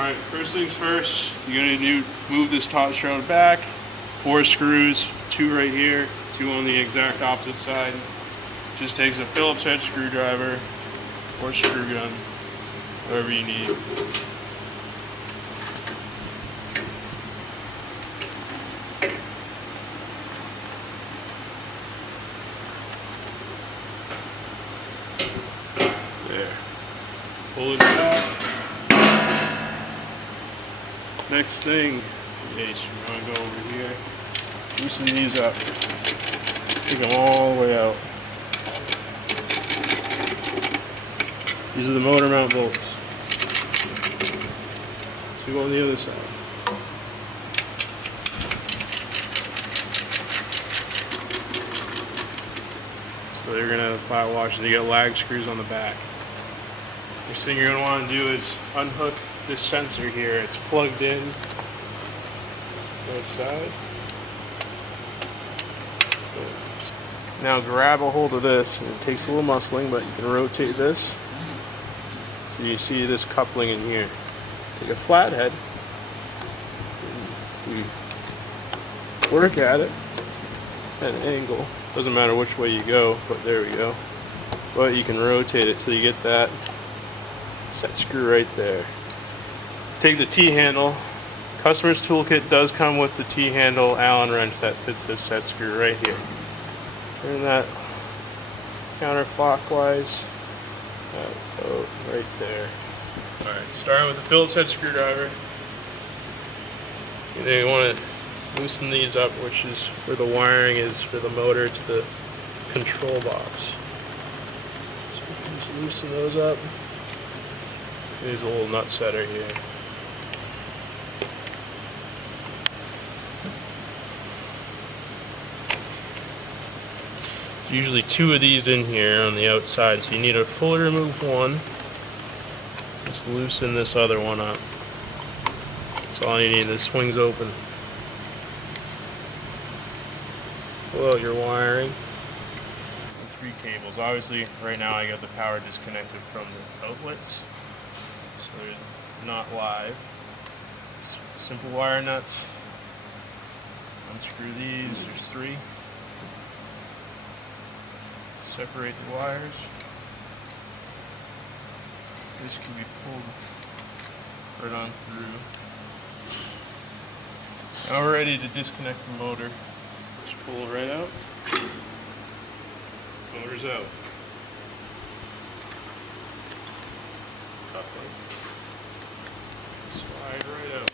Alright, first things first, you're going to move this taut shroud back. 4 screws, 2 right here, 2 on the exact opposite side. Just takes a Phillips head screwdriver or screw gun, whatever you need. There. Pull it out. Next thing is you're going to go over here, loosen these up, take them all the way out. These are the motor mount bolts. 2 on the other side. So they're going to flat wash and you get lag screws on the back. Next thing you're going to want to do is unhook this sensor here. It's plugged in right side. Now grab a hold of this, and it takes a little muscling, but you can rotate this. So you see this coupling in here. Take a flathead, and if we work at it at an angle, doesn't matter which way you go, but there we go. But you can rotate it till you get that set screw right there. Take the T-handle. Customer's toolkit does come with the T-handle Allen wrench that fits this set screw right here. Turn that counterclockwise. That right there. Alright, starting with the Phillips head screwdriver. And then you want to loosen these up, which is where the wiring is for the motor to the control box. So just loosen those up. There's a little nut setter here. Usually 2 of these in here on the outside, so you need to fully remove one. Just loosen this other one up. That's all you need. This swings open. Pull out your wiring. 3 cables. Obviously, right now I got the power disconnected from the outlets, so they're not live. Simple wire nuts. Unscrew these. There's 3. Separate the wires. This can be pulled right on through. Now we're ready to disconnect the motor. Just pull it right out. Motor's out. Coupling. Slide right out.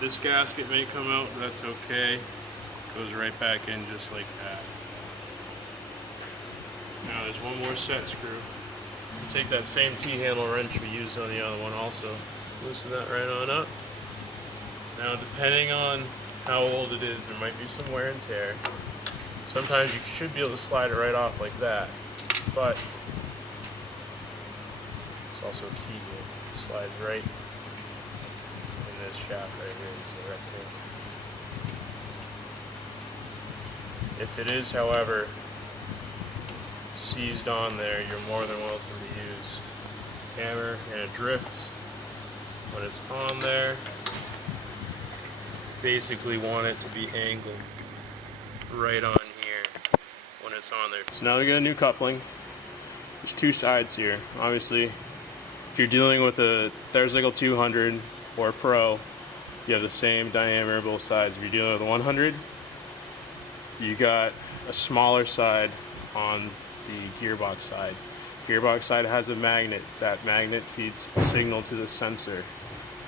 This gasket may come out, but that's okay. Goes right back in just like that. Now there's one more set screw. You take that same T-handle wrench we used on the other one also. Loosen that right on up. Now depending on how old it is, there might be some wear and tear. Sometimes you should be able to slide it right off like that, but it's also a key here. It slides right in this shaft right here. Is the rectangle. If it is, however, seized on there, you're more than welcome to use hammer and a drift. When it's on there, basically want it to be angled right on here when it's on there. So now we got a new coupling. There's 2 sides here. Obviously, if you're dealing with a TheraCycle 200 or Pro, you have the same diameter on both sides. If you're dealing with a 100, you got a smaller side on the gearbox side. Gearbox side has a magnet. That magnet feeds a signal to the sensor.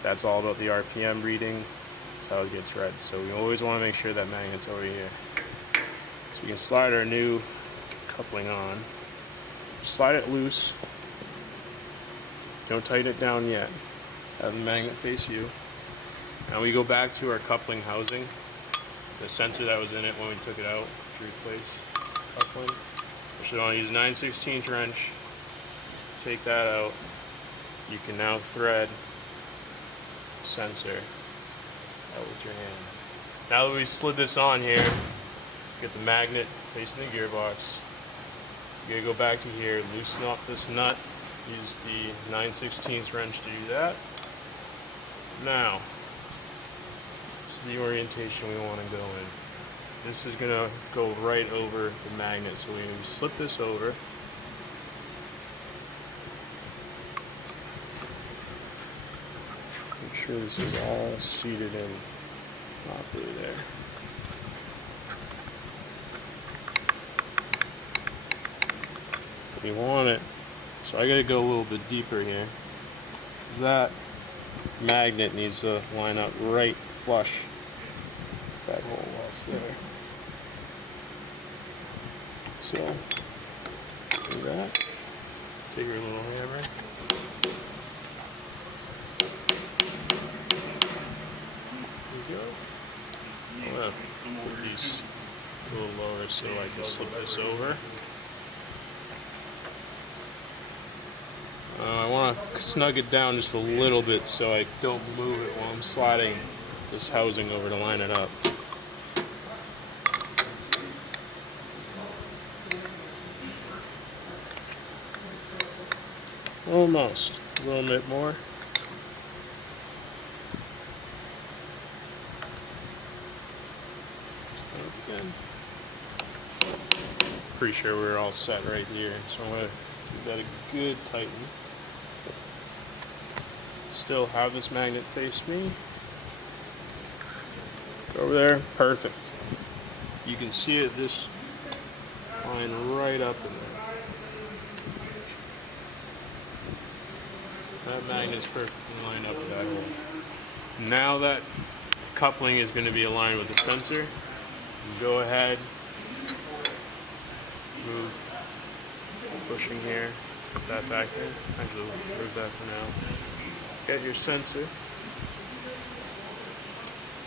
That's all about the RPM reading. That's how it gets read. So we always want to make sure that magnet's over here. So we can slide our new coupling on. Slide it loose. Don't tighten it down yet. Have the magnet face you. Now we go back to our coupling housing. The sensor that was in it when we took it out to replace coupling. We should only use 9/16 wrench. Take that out. You can now thread the sensor out with your hand. Now that we slid this on here, get the magnet facing the gearbox. You gotta go back to here, loosen up this nut. Use the 9/16 wrench to do that. Now, this is the orientation we want to go in. This is going to go right over the magnet, so we slip this over. Make sure this is all seated in properly there. We want it, so I got to go a little bit deeper here, because that magnet needs to line up right flush with that hole that's there. So, do that. Take your little hammer. There you go. I'm going to put these a little lower so I can slip this over. I want to snug it down just a little bit so I don't move it while I'm sliding this housing over to line it up. Almost. A little bit more. Again. Pretty sure we're all set right here, so I'm going to give that a good tighten. Still have this magnet face me. Go over there, perfect. You can see it, this line right up in there. So that magnet's perfectly lined up with that hole. Now that coupling is going to be aligned with the sensor, you go ahead, move, pushing here, put that back in. Actually, move that for now. Get your sensor.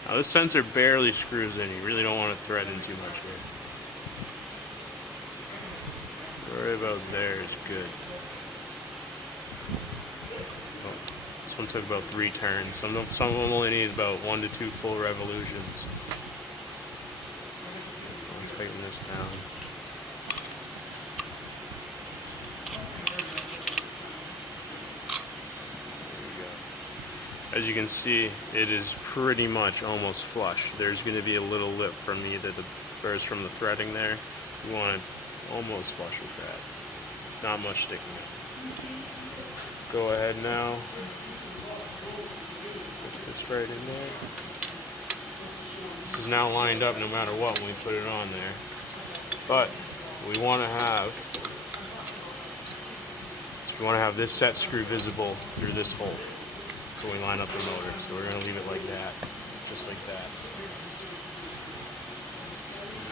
Now this sensor barely screws in. You really don't want to thread in too much here. Right about there is good. Oh, this one took about 3 turns. Some of them only need about 1 to 2 full revolutions. I'll tighten this down. As you can see, it is pretty much almost flush. There's going to be a little lip from either the burrs from the threading there. You want it almost flush with that. Not much sticking out. Go ahead now. Put this right in there. This is now lined up no matter what when we put it on there. But we want to have this set screw visible through this hole. So we line up the motor. So we're going to leave it like that, just like that.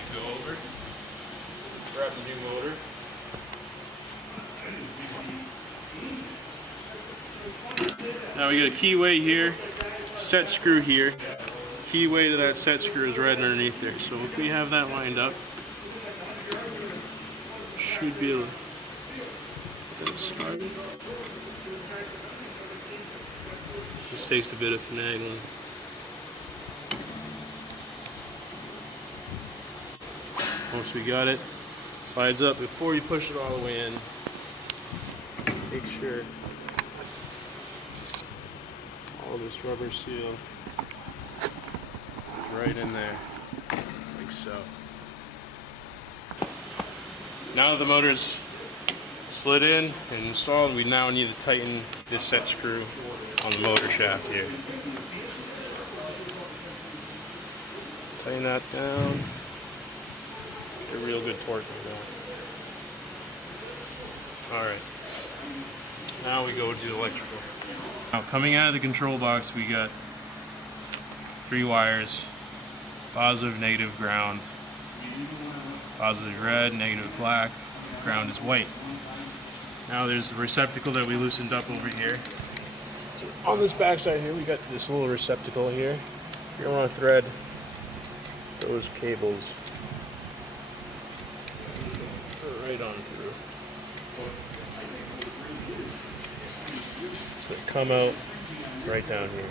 We go over, grab the new motor. Now we got a keyway here, set screw here. Keyway to that set screw is right underneath there. So if we have that lined up, should be able to get it started. This takes a bit of finagling. Once we got it, slides up. Before you push it all the way in, make sure all this rubber seal is right in there, like so. Now that the motor's slid in and installed, we now need to tighten this set screw on the motor shaft here. Tighten that down. Get a real good torque with that. Alright. Now we go to the electrical. Now coming out of the control box, we got 3 wires. Positive, negative, ground. Positive red, negative black, ground is white. Now there's the receptacle that we loosened up over here. So on this back side here, we got this little receptacle here. You're gonna want to thread those cables right on through. So they come out right down here.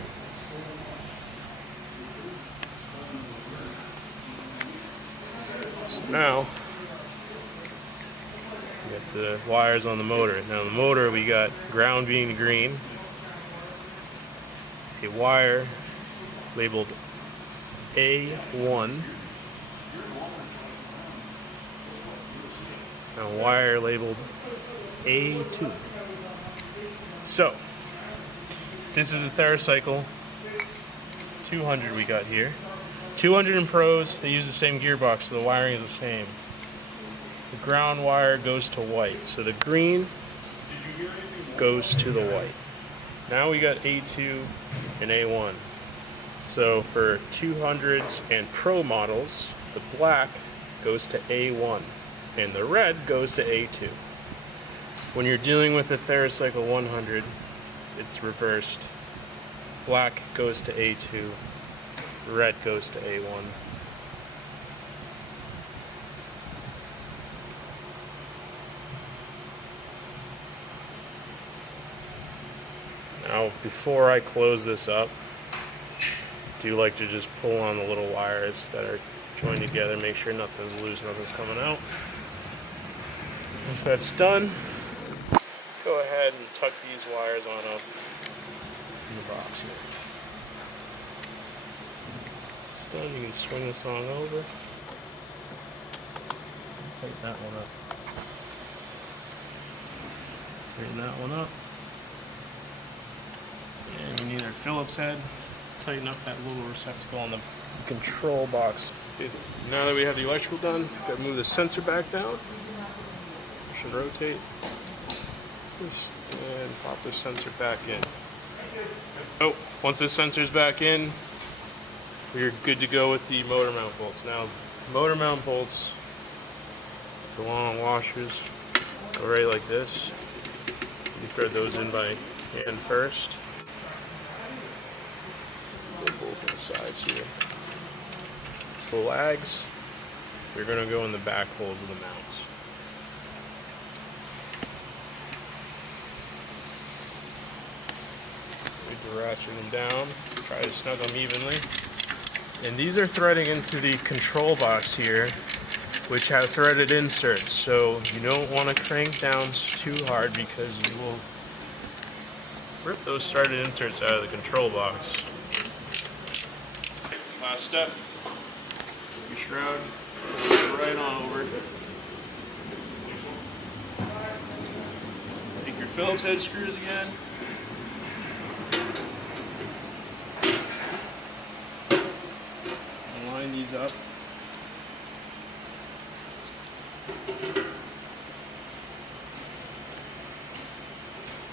So now, we got the wires on the motor. Now the motor, we got ground being green, a wire labeled A1 and a wire labeled A2. So, this is a TheraCycle 200 we got here. 200 and Pros, they use the same gearbox, so the wiring is the same. The ground wire goes to white, so the green goes to the white. Now we got A2 and A1. So for 200s and Pro models, the black goes to A1 and the red goes to A2. When you're dealing with a TheraCycle 100, it's reversed. Black goes to A2, red goes to A1. Now, before I close this up, I do like to just pull on the little wires that are joined together, make sure nothing's loose, nothing's coming out. Once that's done, go ahead and tuck these wires on up in the box here. It's done, you can swing this on over. Tighten that one up. Tighten that one up. And you need our Phillips head. Tighten up that little receptacle on the control box. Now that we have the electrical done, gotta move the sensor back down. Should rotate this and pop the sensor back in. Oh, once the sensor's back in, we're good to go with the motor mount bolts. Now, motor mount bolts, the long washers, go right like this. You thread those in by hand first. Both sides here. The lags, they're going to go in the back holes of the mounts. We ratchet them down, try to snug them evenly. And these are threading into the control box here, which have threaded inserts. So you don't want to crank down too hard because you will rip those threaded inserts out of the control box. Last step, your shroud, right on over. Take your Phillips head screws again. And line these up.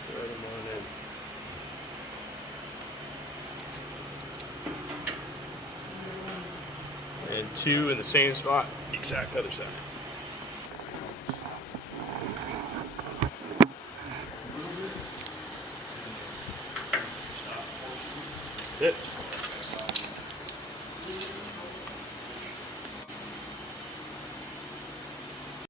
Thread them on in. And two in the same spot, exact other side. That's it.